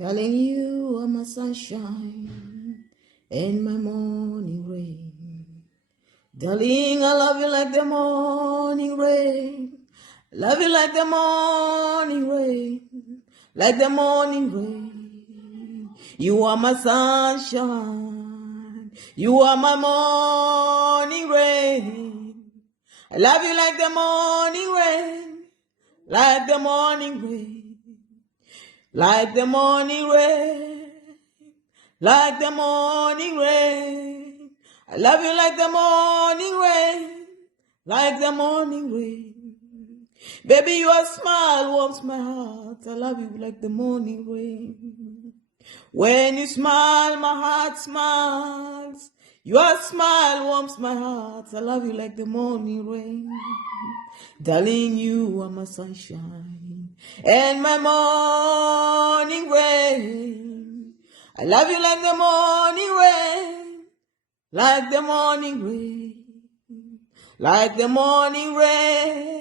telling you I'm my sunshine and my morning rain. Darling, I love you like the morning rain. Love you like the morning rain, like the morning rain. You are my sunshine. You are my morning rain. I love you like the morning rain, like the morning rain, like the morning rain, like the morning rain. I love you like the morning rain, like the morning rain. Baby, your smile warms my heart. I love you like the morning rain. When you smile, my heart smiles. Your smile warms my heart. I love you like the morning rain. Darling, you are my sunshine and my morning rain. I love you like the morning rain, like the morning rain, like the morning rain.